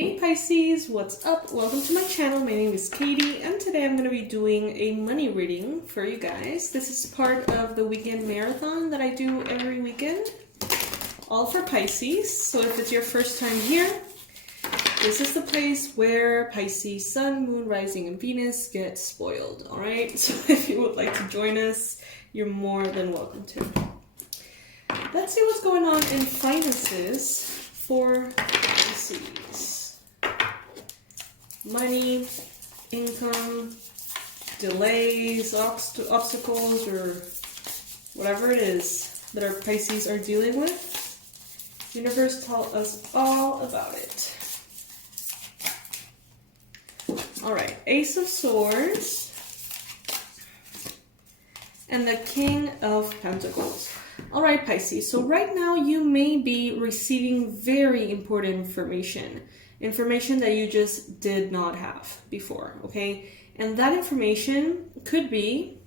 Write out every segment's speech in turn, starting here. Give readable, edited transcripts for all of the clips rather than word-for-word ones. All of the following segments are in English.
Hey Pisces, what's up? Welcome to my channel. My name is Katie and today I'm going to be doing a money reading for you guys. This is part of the weekend marathon that I do every weekend, all for Pisces. So if it's your first time here, this is the place where Pisces, Sun, Moon, Rising, and Venus get spoiled, alright? So if you would like to join us, you're more than welcome to. Let's see what's going on in finances for Pisces. Money, income, delays, obstacles, or whatever it is that our Pisces are dealing with. Universe, tell us all about it. Alright, Ace of Swords and the King of Pentacles. Alright, Pisces, so right now you may be receiving very important information that you just did not have before, okay? And that information could be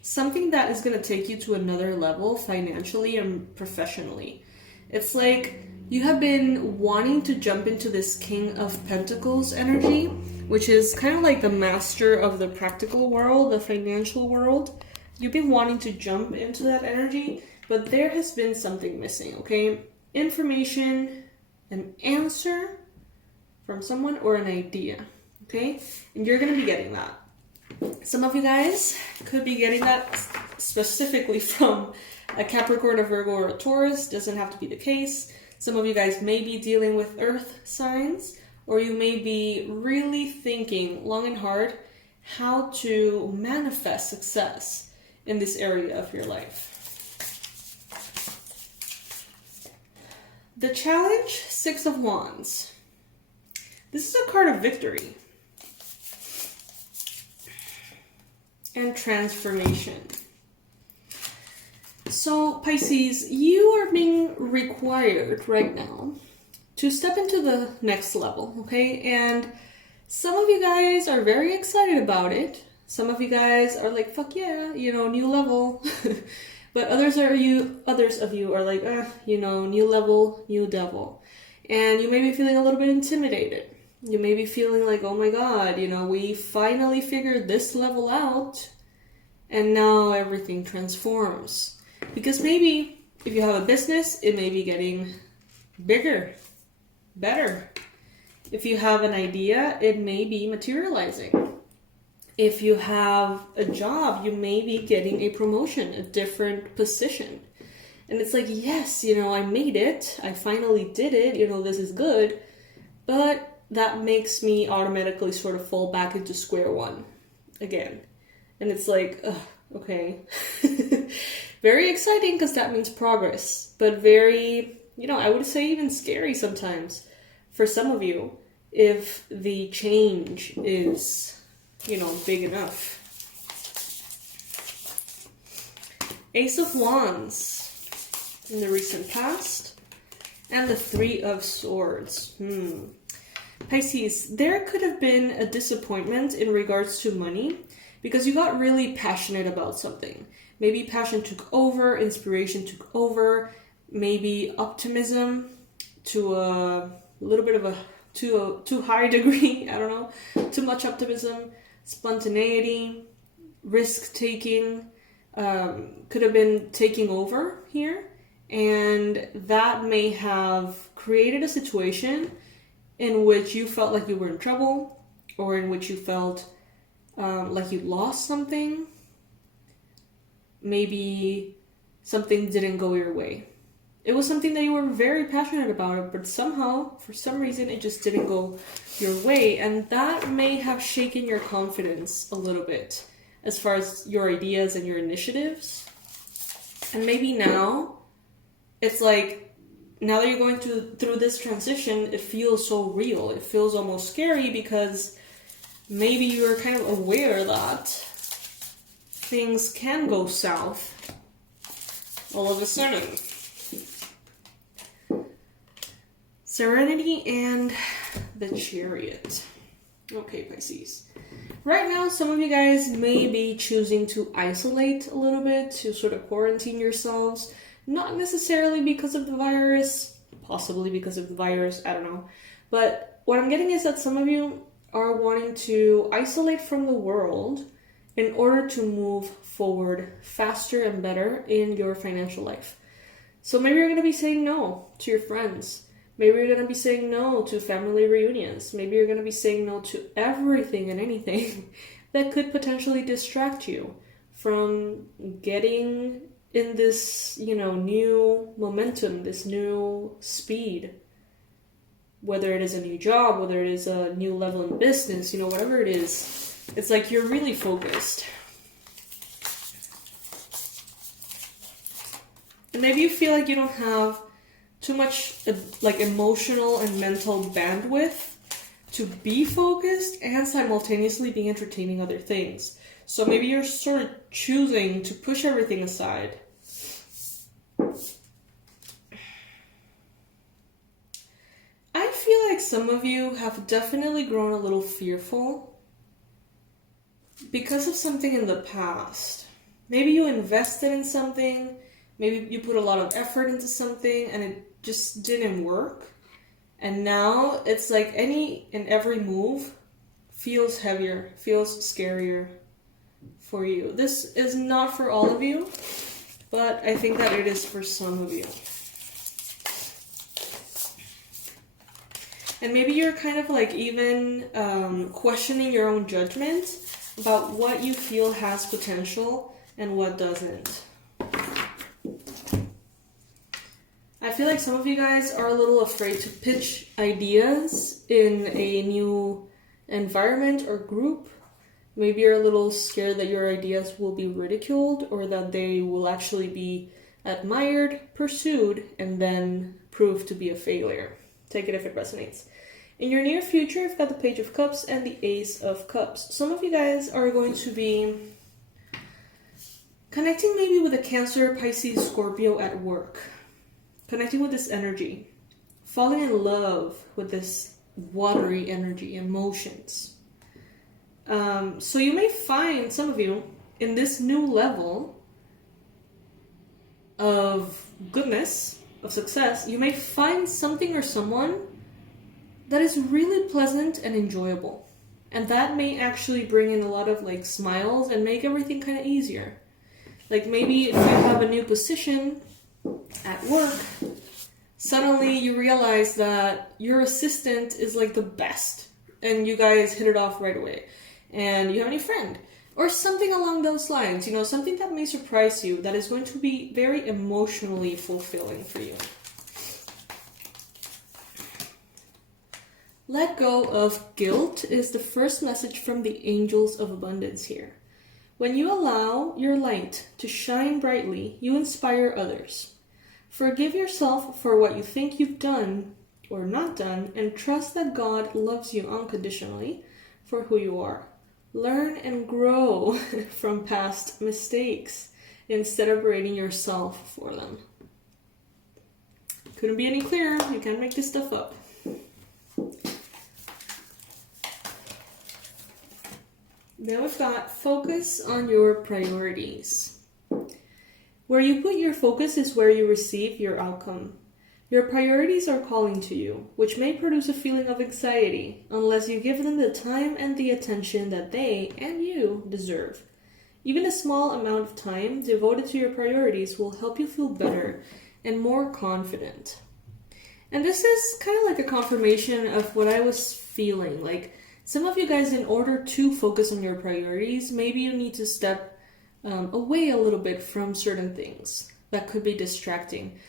something that is going to take you to another level financially and professionally. It's like you have been wanting to jump into this King of Pentacles energy, which is kind of like the master of the practical world, the financial world. You've been wanting to jump into that energy, but there has been something missing, okay? Information, an answer from someone, or an idea, okay? And you're gonna be getting that. Some of you guys could be getting that specifically from a Capricorn, a Virgo, or a Taurus. Doesn't have to be the case. Some of you guys may be dealing with earth signs, or you may be really thinking long and hard how to manifest success in this area of your life. The challenge, Six of Wands. This is a card of victory and transformation. So Pisces, you are being required right now to step into the next level, okay? And some of you guys are very excited about it. Some of you guys are like, fuck yeah, you know, new level. But others of you are like, you know, new level, new devil. And you may be feeling a little bit intimidated. You may be feeling like, oh my god, you know, we finally figured this level out and now everything transforms. Because maybe if you have a business, it may be getting bigger, better. If you have an idea, it may be materializing. If you have a job, you may be getting a promotion, a different position. And it's like, yes, you know, I made it. I finally did it. You know, this is good. But that makes me automatically sort of fall back into square one again. And it's like, okay. Very exciting because that means progress. But very, you know, I would say even scary sometimes for some of you if the change is, you know, big enough. Ace of Wands in the recent past and the Three of Swords. Pisces, there could have been a disappointment in regards to money because you got really passionate about something. Maybe passion took over, inspiration took over, maybe optimism to a little bit of a too high degree, I don't know, too much optimism, spontaneity, risk-taking could have been taking over here, and that may have created a situation in which you felt like you were in trouble, or in which you felt like you lost something. Maybe something didn't go your way. It was something that you were very passionate about, but somehow, for some reason, it just didn't go your way, and that may have shaken your confidence a little bit as far as your ideas and your initiatives. And maybe now, it's like, now that you're going through this transition, it feels so real. It feels almost scary because maybe you're kind of aware that things can go south all of a sudden. Serenity and the Chariot. Okay, Pisces. Right now, some of you guys may be choosing to isolate a little bit, to sort of quarantine yourselves. Not necessarily because of the virus, possibly because of the virus, I don't know. But what I'm getting is that some of you are wanting to isolate from the world in order to move forward faster and better in your financial life. So maybe you're going to be saying no to your friends. Maybe you're going to be saying no to family reunions. Maybe you're going to be saying no to everything and anything that could potentially distract you from getting in this, new momentum, this new speed. Whether it is a new job, whether it is a new level in business, whatever it is, it's like you're really focused. And maybe you feel like you don't have too much emotional and mental bandwidth to be focused and simultaneously be entertaining other things. So maybe you're sort of choosing to push everything aside. I feel like some of you have definitely grown a little fearful because of something in the past. Maybe you invested in something, maybe you put a lot of effort into something and it just didn't work. And now it's like any and every move feels heavier, feels scarier for you. This is not for all of you, but I think that it is for some of you. And maybe you're kind of even questioning your own judgment about what you feel has potential and what doesn't. I feel like some of you guys are a little afraid to pitch ideas in a new environment or group. Maybe you're a little scared that your ideas will be ridiculed or that they will actually be admired, pursued, and then prove to be a failure. Take it if it resonates. In your near future, you've got the Page of Cups and the Ace of Cups. Some of you guys are going to be connecting maybe with a Cancer, Pisces, Scorpio at work. Connecting with this energy. Falling in love with this watery energy, emotions. So you may find, some of you, in this new level of goodness, of success, you may find something or someone that is really pleasant and enjoyable. And that may actually bring in a lot of smiles and make everything kind of easier. Maybe if you have a new position at work, suddenly you realize that your assistant is the best and you guys hit it off right away. And you have a new friend. Or something along those lines, something that may surprise you, that is going to be very emotionally fulfilling for you. Let go of guilt is the first message from the angels of abundance here. When you allow your light to shine brightly, you inspire others. Forgive yourself for what you think you've done or not done, and trust that God loves you unconditionally for who you are. Learn and grow from past mistakes instead of berating yourself for them. Couldn't be any clearer. You can't make this stuff up. Now we've got focus on your priorities. Where you put your focus is where you receive your outcome. Your priorities are calling to you, which may produce a feeling of anxiety unless you give them the time and the attention that they and you deserve. Even a small amount of time devoted to your priorities will help you feel better and more confident. And this is kind of like a confirmation of what I was feeling. Some of you guys, in order to focus on your priorities, maybe you need to step away a little bit from certain things that could be distracting.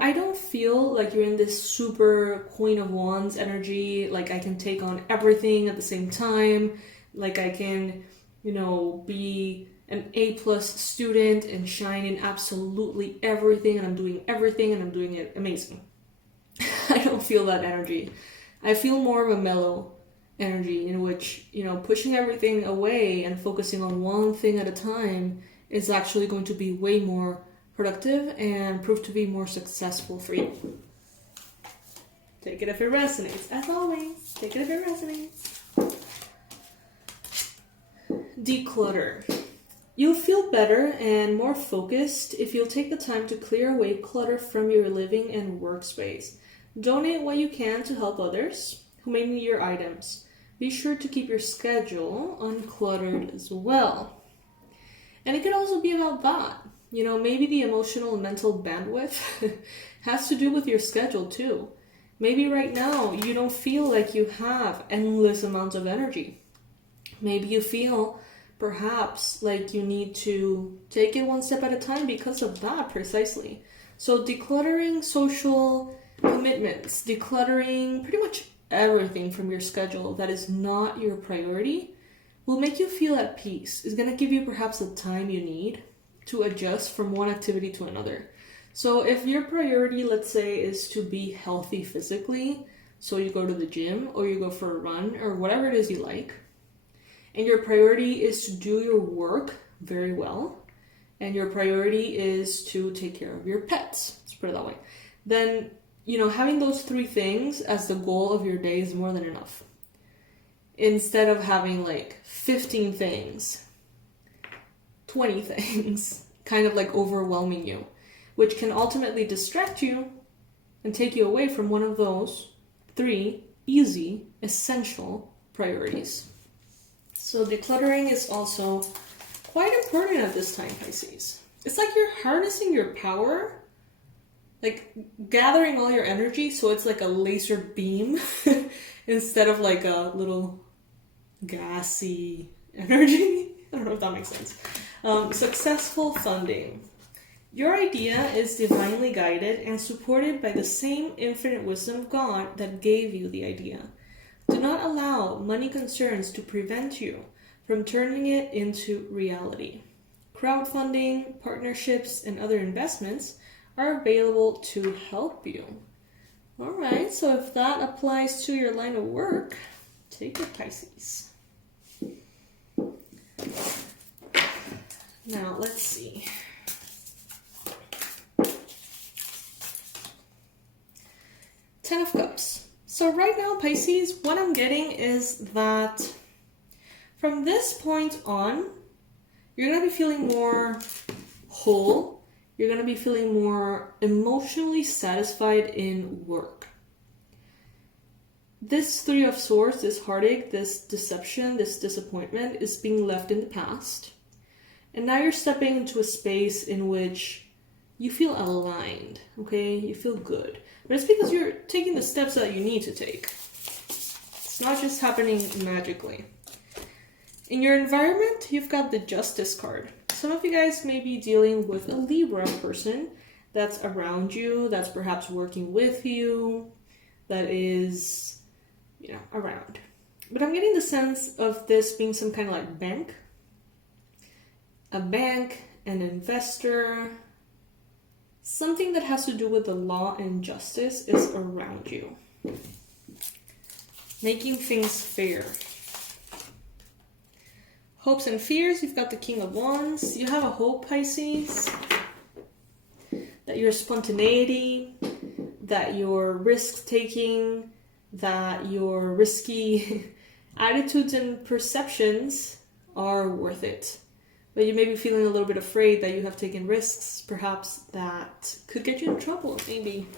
I don't feel like you're in this super Queen of Wands energy, I can take on everything at the same time, I can, be an A+ student and shine in absolutely everything, and I'm doing everything and I'm doing it amazing. I don't feel that energy. I feel more of a mellow energy in which, pushing everything away and focusing on one thing at a time is actually going to be way more productive and prove to be more successful for you. Take it if it resonates. As always, take it if it resonates. Declutter. You'll feel better and more focused if you'll take the time to clear away clutter from your living and workspace. Donate what you can to help others. who may need your items. Be sure to keep your schedule uncluttered as well. And it could also be about that. You know, maybe the emotional and mental bandwidth has to do with your schedule too. Maybe right now you don't feel like you have endless amounts of energy. Maybe you feel perhaps like you need to take it one step at a time because of that precisely. So decluttering social commitments, decluttering pretty much everything from your schedule that is not your priority will make you feel at peace. It's going to give you perhaps the time you need to adjust from one activity to another. So if your priority, let's say, is to be healthy physically, so you go to the gym or you go for a run or whatever it is you like, and your priority is to do your work very well, and your priority is to take care of your pets, let's put it that way, then, you know, having those three things as the goal of your day is more than enough. Instead of having like 15 things, 20 things, kind of like overwhelming you, which can ultimately distract you and take you away from one of those three easy, essential priorities. So decluttering is also quite important at this time, Pisces. It's like you're harnessing your power, like gathering all your energy, so it's like a laser beam instead of like a little gassy energy. I don't know if that makes sense. Successful funding. Your idea is divinely guided and supported by the same infinite wisdom of God that gave you the idea. Do not allow money concerns to prevent you from turning it into reality. Crowdfunding, partnerships, and other investments are available to help you. All right, so if that applies to your line of work, take it, Pisces. Now, let's see. Ten of Cups. So right now, Pisces, what I'm getting is that from this point on, you're going to be feeling more whole. You're going to be feeling more emotionally satisfied in work. This Three of Swords, this heartache, this deception, this disappointment is being left in the past. And now you're stepping into a space in which you feel aligned, okay? You feel good. But it's because you're taking the steps that you need to take. It's not just happening magically. In your environment, you've got the Justice card. Some of you guys may be dealing with a Libra person that's around you, that's perhaps working with you, that is, you know, around. But I'm getting the sense of this being some kind of like bank. A bank, an investor, something that has to do with the law and justice is around you. Making things fair. Hopes and fears, you've got the King of Wands. You have a hope, Pisces, that your spontaneity, that your risk-taking, that your risky attitudes and perceptions are worth it. But you may be feeling a little bit afraid that you have taken risks, perhaps, that could get you in trouble, maybe.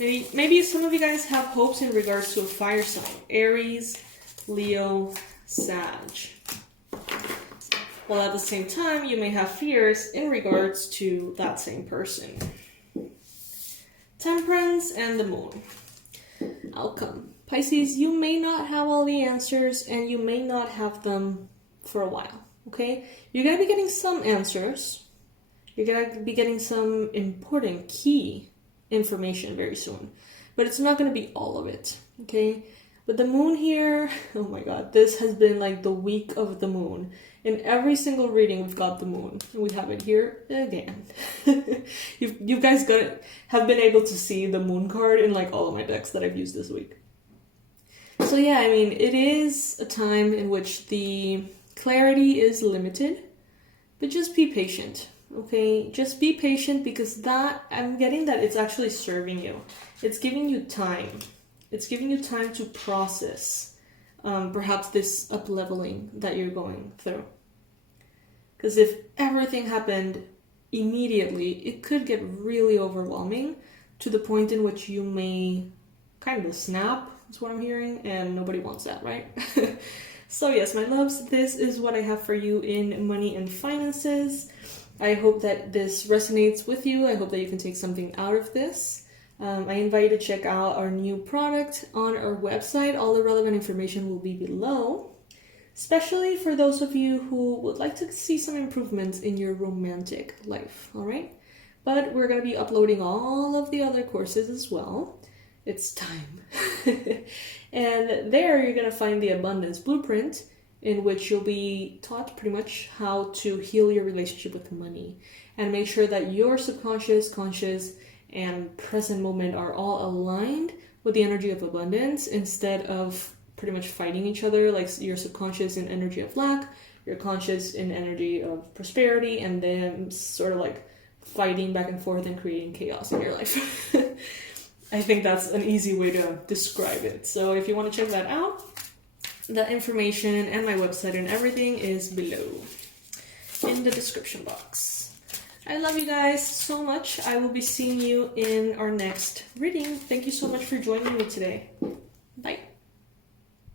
Maybe some of you guys have hopes in regards to a fire sign. Aries, Leo, Sag. While at the same time, you may have fears in regards to that same person. Temperance and the Moon. Outcome. Pisces, you may not have all the answers and you may not have them for a while. Okay, you're going to be getting some answers. You're going to be getting some important key information very soon. But it's not going to be all of it. Okay, but the moon here, oh my god, this has been like the week of the moon. In every single reading, we've got the moon. And we have it here again. you guys have been able to see the moon card in like all of my decks that I've used this week. So yeah, I mean, it is a time in which the clarity is limited, but just be patient, okay? Just be patient because that, I'm getting that it's actually serving you. It's giving you time. It's giving you time to process perhaps this up-leveling that you're going through. Because if everything happened immediately, it could get really overwhelming to the point in which you may kind of snap, That's what I'm hearing, and nobody wants that, right? So yes, my loves, this is what I have for you in money and finances. I hope that this resonates with you. I hope that you can take something out of this. I invite you to check out our new product on our website. All the relevant information will be below, especially for those of you who would like to see some improvements in your romantic life, all right? But we're going to be uploading all of the other courses as well. It's time. And there you're going to find the Abundance Blueprint, in which you'll be taught pretty much how to heal your relationship with money and make sure that your subconscious, conscious, and present moment are all aligned with the energy of abundance instead of pretty much fighting each other, like your subconscious in energy of lack, your conscious in energy of prosperity, and then sort of like fighting back and forth and creating chaos in your life. I think that's an easy way to describe it. So if you want to check that out, the information and my website and everything is below in the description box. I love you guys so much. I will be seeing you in our next reading. Thank you so much for joining me today.